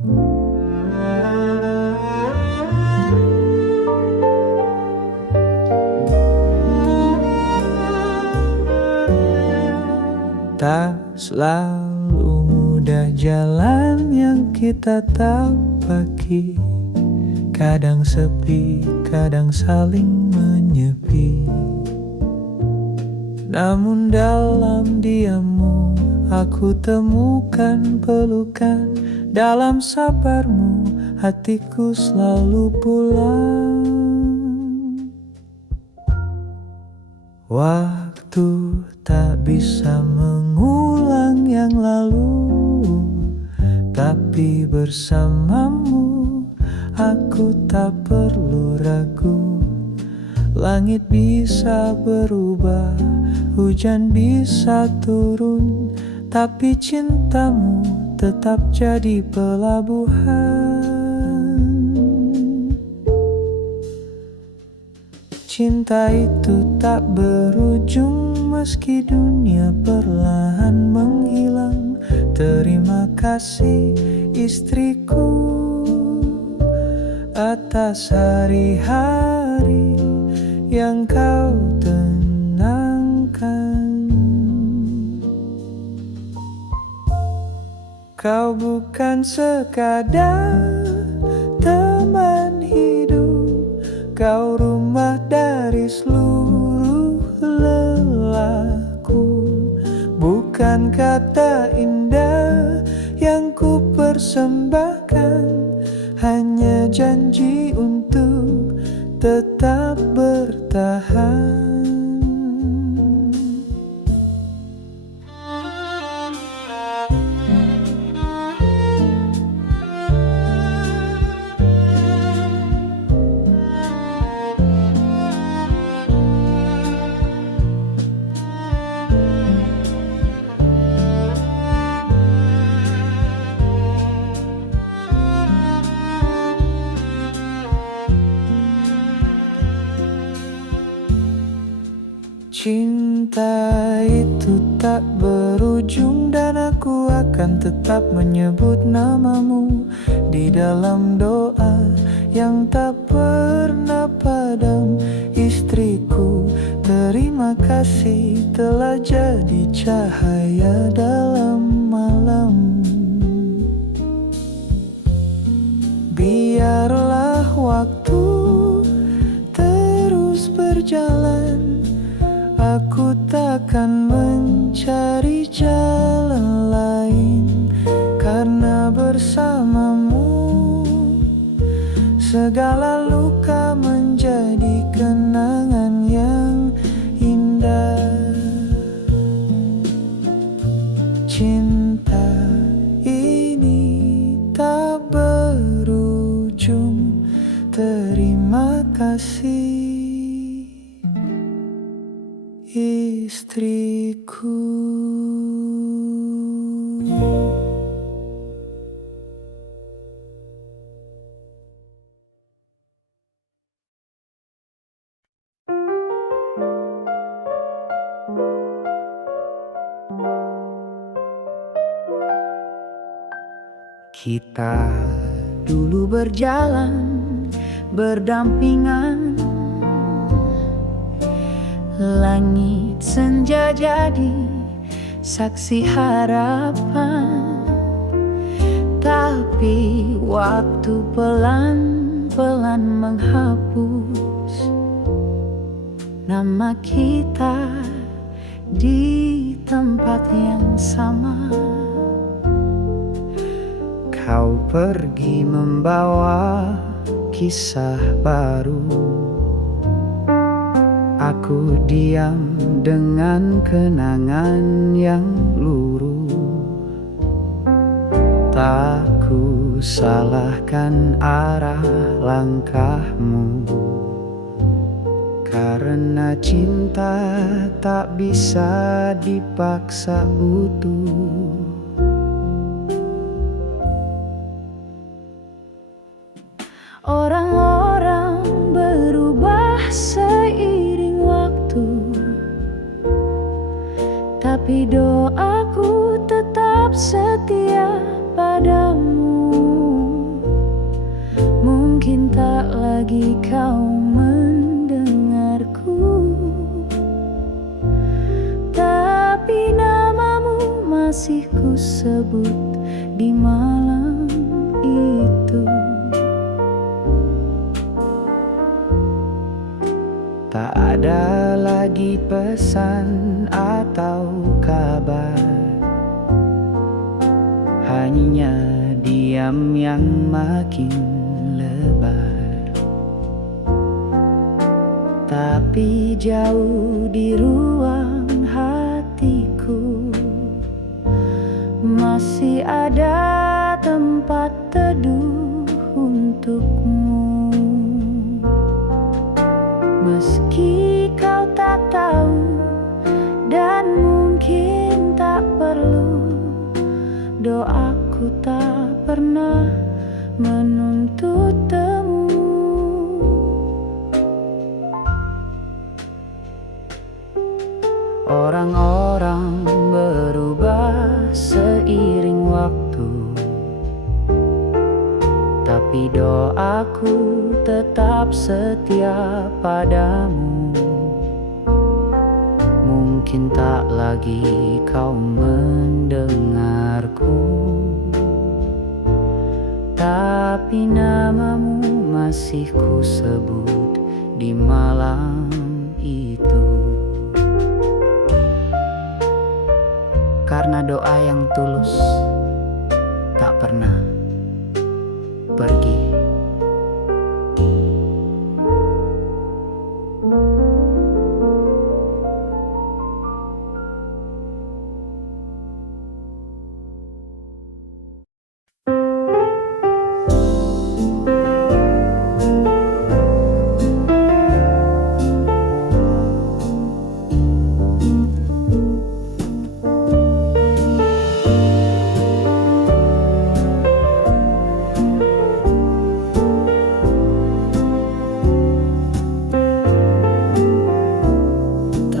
Tak selalu mudah jalan yang kita tapaki. Kadang sepi, kadang saling menyepi. Namun dalam diammu aku temukan pelukan. Dalam sabarmu hatiku selalu pulang. Waktu tak bisa mengulang yang lalu, tapi bersamamu aku tak perlu ragu. Langit bisa berubah, hujan bisa turun, tapi cintamu tetap jadi pelabuhan. Cinta itu tak berujung meski dunia perlahan menghilang. Terima kasih istriku atas hari-hari yang kau tenangkan. Kau bukan sekadar teman hidup, kau rumah dari seluruh lelahku. Bukan kata indah yang ku persembahkan, hanya janji untuk tetap bertahan. Cinta itu tak berujung dan aku akan tetap menyebut namamu di dalam doa yang tak pernah padam. Istriku, terima kasih telah jadi cahaya dalam malam. Biarlah waktu terus berjalan, aku takkan mencari jalan lain, karena bersamamu segala luka menjadi kenangan yang indah. Cinta ini tak berujung. Terima kasih istriku. Kita dulu berjalan berdampingan, langit senja jadi saksi harapan. Tapi waktu pelan-pelan menghapus nama kita di tempat yang sama. Kau pergi membawa kisah baru, aku diam dengan kenangan yang luruh. Tak ku salahkan arah langkahmu, karena cinta tak bisa dipaksa utuh. Orang-orang berubah seiring waktu, tapi doaku tetap setia padamu. pesan atau kabar, hanya diam yang makin lebar. Tapi jauh di ruang hatiku masih ada tempat teduh untukmu. Meski kau tak tahu dan mungkin tak perlu, doaku tak pernah menuntut temu. Orang-orang berubah seiring waktu, tapi doaku tetap setia padamu. Mungkin tak lagi kau mendengarku, tapi namamu masih ku sebut di malam itu. Karena doa yang tulus tak pernah pergi.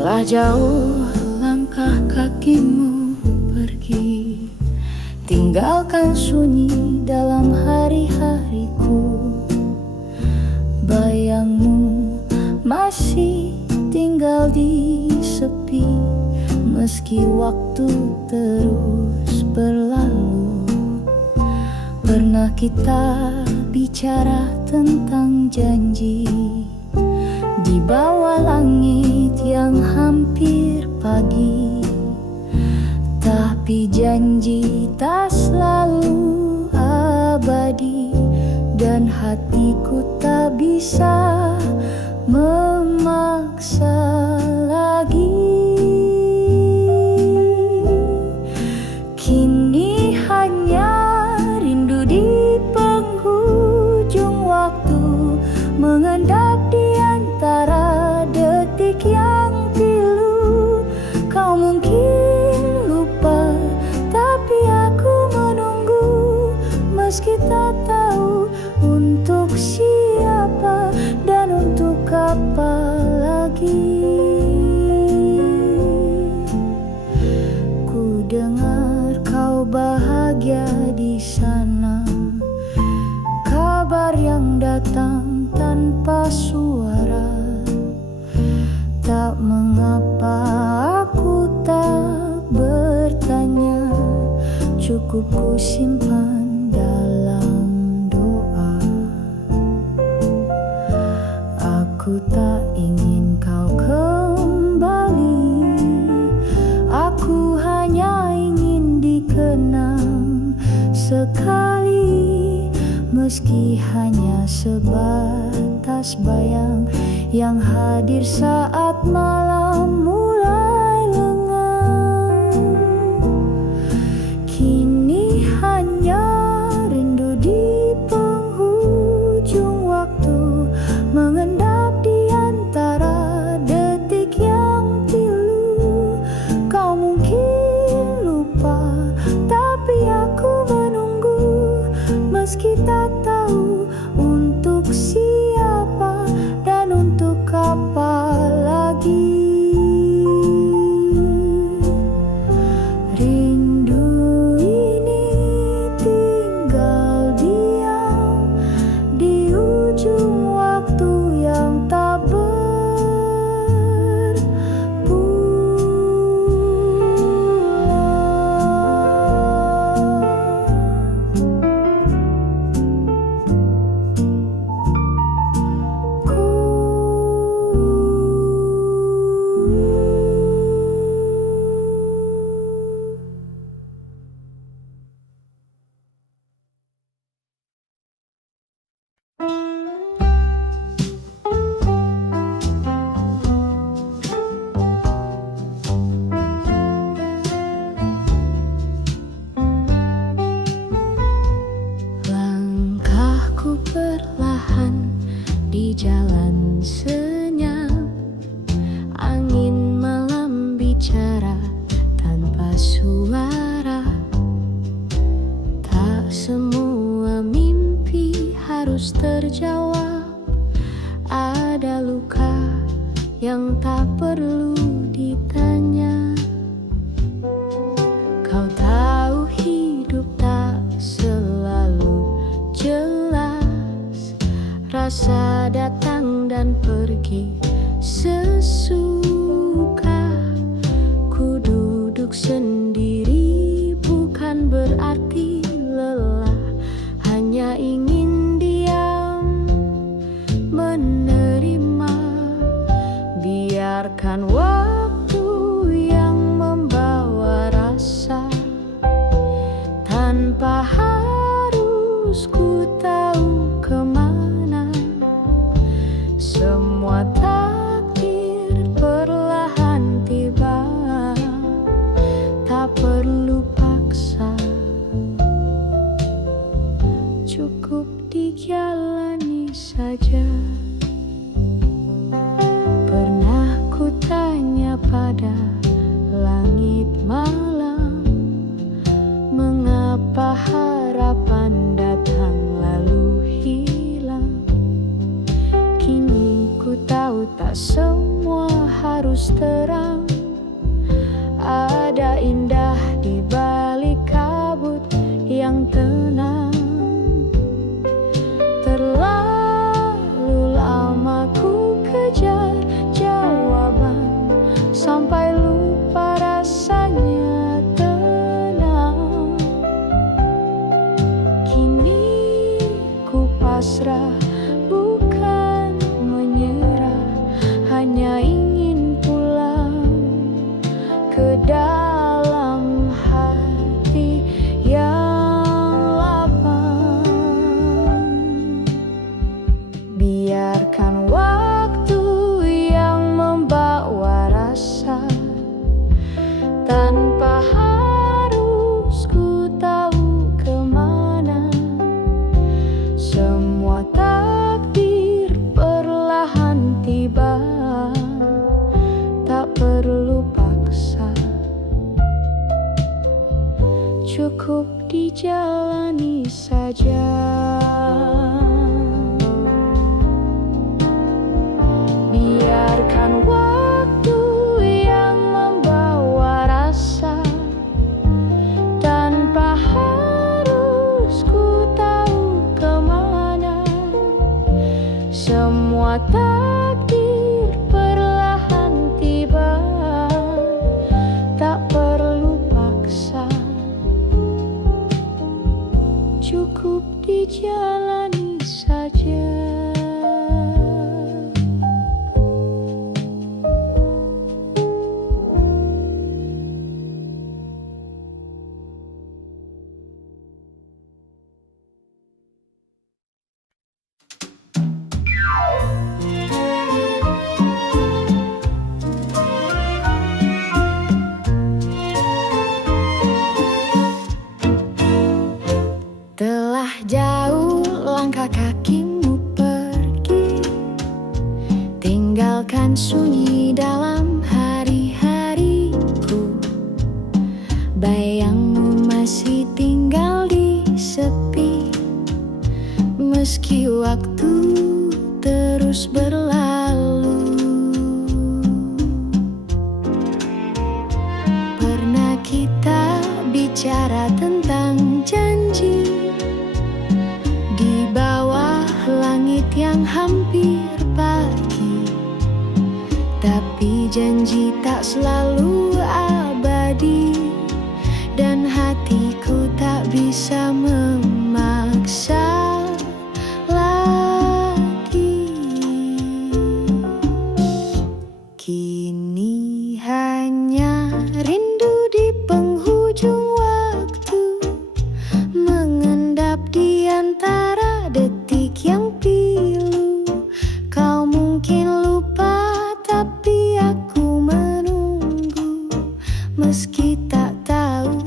Telah jauh langkah kakimu pergi, tinggalkan sunyi dalam hari-hariku. Bayangmu masih tinggal di sepi, meski waktu terus berlalu. Pernah kita bicara tentang janji di bawah langit yang hampir pagi, tapi janji tak selalu abadi, dan hatiku tak bisa memaksa lagi. Kini hanya rindu di penghujung waktu, mengendap di antara detik yang pilu. Kau mungkin lupa, tapi aku menunggu, meski tak tahu untuk siapa dan untuk apa lagi. Ku dengar kau bahagia di sana, kabar yang datang tanpa suara. Tak mengapa aku tak bertanya, cukup ku simpan dalam doa. Aku tak ingin kau kembali, aku hanya ingin dikenang sekali, meski hanya sebatas bayang yang hadir saat malam mulai lengang. Kini hanya rindu di penghujung waktu, mengendap di antara detik yang pilu. Kau mungkin lupa, tapi aku menunggu, meski tak tahu untuk siapa dan untuk apa lagi. Rindu ini tinggal diam di ujung waktu yang tak berpulang. perlahan di jalan senyap. Angin malam bicara tanpa suara. Tak semua mimpi harus terjawab. Ada luka yang tak perlu ditanya. Kau tahu hidup tak selalu jelas. Rasa datang dan pergi sesuka. Ku duduk sendiri bukan berarti lelah. Hanya ingin diam menerima. Biarkan waktu yang membawa rasa. Tanpa harus ku tahu kemana. Semua takdir perlahan tiba. Tak perlu paksa. Cukup dijalani saja. Pernah ku tanya pada langit malam, mengapa harapan datang lalu hilang. Kini ku tahu tak semua harus terang. Ada indah di balik kabut yang tenang. Terlalu lama ku kejar jawaban sampai lupa rasanya tenang. Kini ku pasrah bukan menyerah. Hanya ingin pulang ke dalam hati yang lapang. Biarkan waktu yang membawa rasa. Tanpa harus ku tahu kemana. Semua takdir perlahan tiba. Tak perlu paksa. Cukup dijalani saja. Biarkan waktu yang membawa rasa. Tanpa harus ku tahu kemana. Semua takdir perlahan tiba. Tak perlu paksa. Cukup dijalani saja. Telah jauh langkah kakimu pergi, tinggalkan sunyi dalam hari-hariku. Bayangmu masih tinggal di sepi. Meski waktu terus berlalu. Pernah kita bicara tentang janji di bawah langit yang hampir pagi. Tapi janji tak selalu abadi. Dan hatiku tak bisa memaksa lagi. Kini hanya rindu di penghujung waktu, mengendap di antara detik yang pilu. Kau mungkin lupa, tapi aku menunggu. Meski tak tahu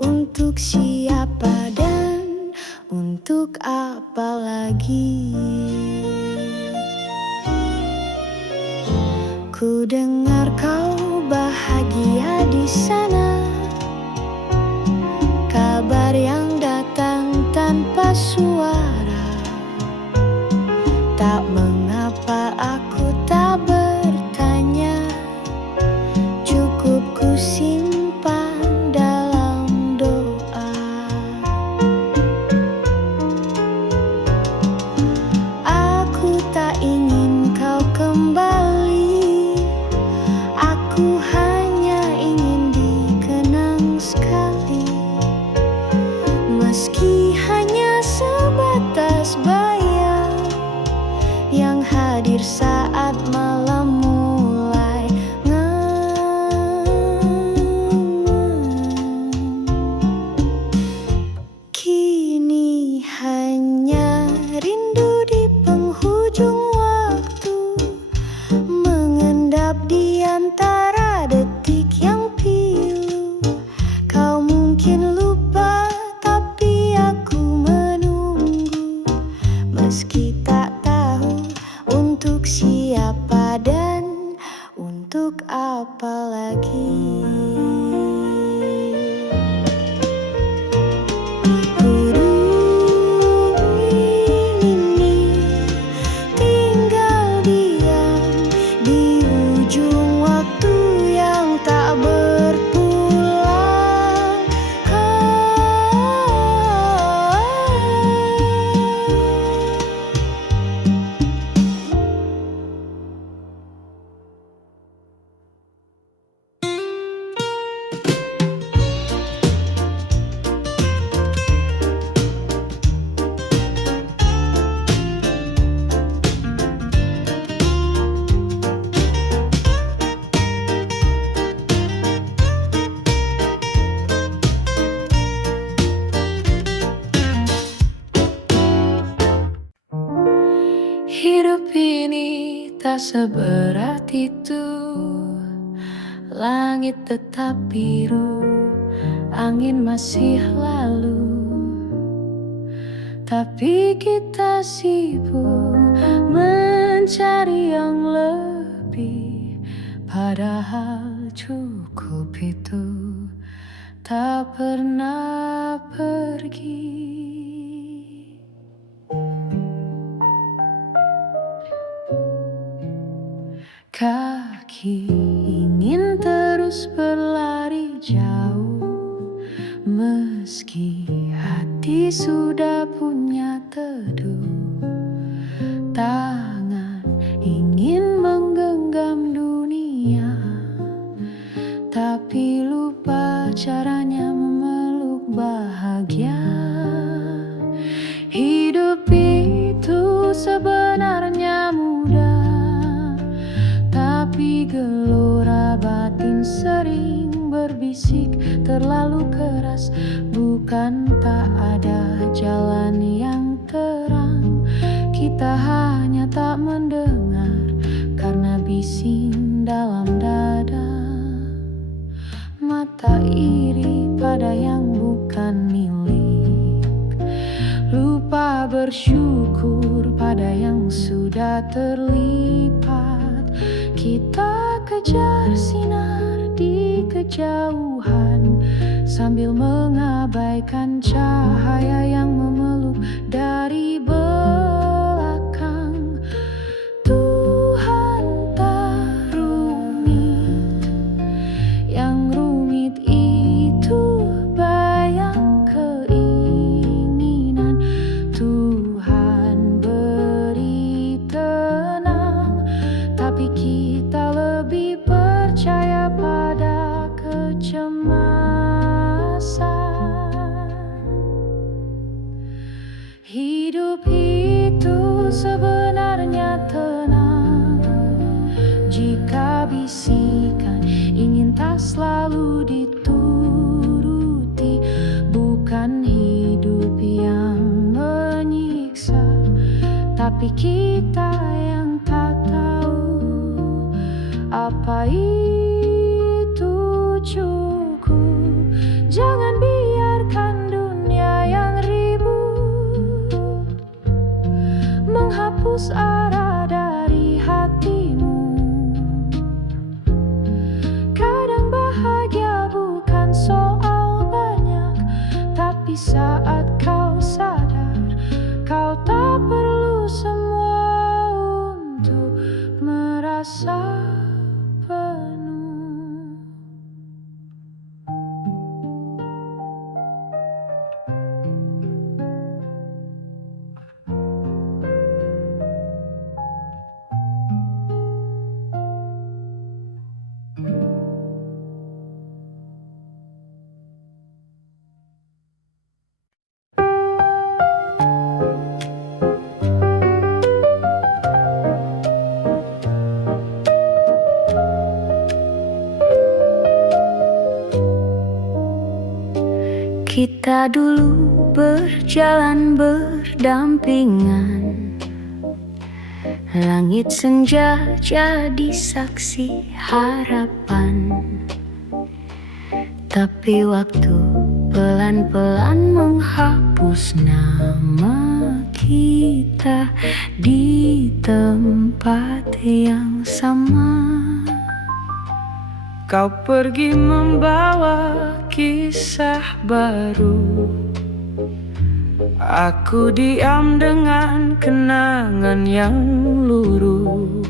untuk siapa dan untuk apa. apa lagi? Ku dengar kau bahagia di sana, kabar yang datang tanpa suara. Tak mengapa aku tak bertanya, cukup ku simpan dalam doa. Aku tak ingin kau kembali, aku hanya ingin dikenang sekali. Meski hanya sebatas bayang yang hadir saat malam mulai kini hanya rindu di penghujung waktu, mengendap di antara detik yang pilu. Kau mungkin lupa, tapi aku menunggu, meski tak tahu untuk siapa dan untuk apa lagi. Tinggal diam di ujung waktu yang tak berpulang. Hidup ini tak seberat itu, langit tetap biru, angin masih lalu. Tapi kita sibuk mencari yang lebih, padahal cukup itu tak pernah pergi. Kaki ingin terus berlari jauh, meski hati sudah punya teduh. Tangan ingin menggenggam dunia, tapi lupa caranya memeluk bahagia. Hidup itu sebenarnya mudah, tapi gelora batin sering berbisik terlalu keras. Bukan tak ada jalan yang terang, kita hanya tak mendengar karena bising dalam dada. Mata iri pada yang bukan milik, lupa bersyukur pada yang sudah terlipat. Kita kejar sinar di kejauhan sambil mengabaikan cahaya yang memeluk dari belakang. Tuhan tak rumit, yang rumit itu bayang keinginan. Tuhan beri tenang, tapi kita lebih percaya pada kecemasan. Hidup itu sebenarnya tenang jika bisikan ingin tak selalu dituruti. Bukan hidup yang menyiksa, tapi kita yang tak tahu apa itu cukup. Jangan biarkan dunia yang ribut putus arah dari hatimu. Kadang bahagia bukan soal banyak, tapi saat kau sadar kau tak perlu semua untuk merasa penuh. Kita dulu berjalan berdampingan, langit senja jadi saksi harapan. Tapi waktu pelan-pelan menghapus nama kita di tempat yang sama. Kau pergi membawa kisah baru, aku diam dengan kenangan yang luruh.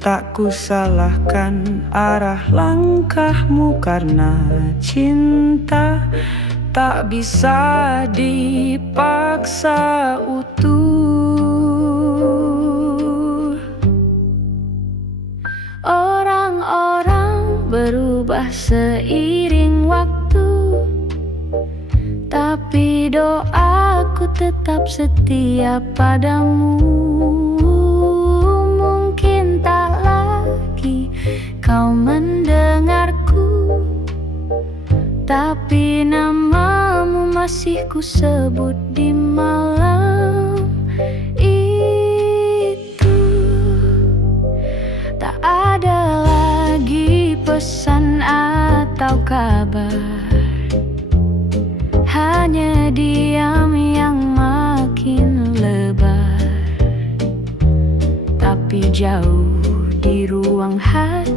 Tak kusalahkan arah langkahmu, karena cinta tak bisa dipaksa utuh. Orang-orang berubah seiring waktu, tapi doaku tetap setia padamu. Mungkin tak lagi kau mendengarku, tapi namamu masih ku sebut di malam itu. Tak ada lagi pesan atau kabar, hanya diam yang makin lebar. Tapi jauh di ruang hati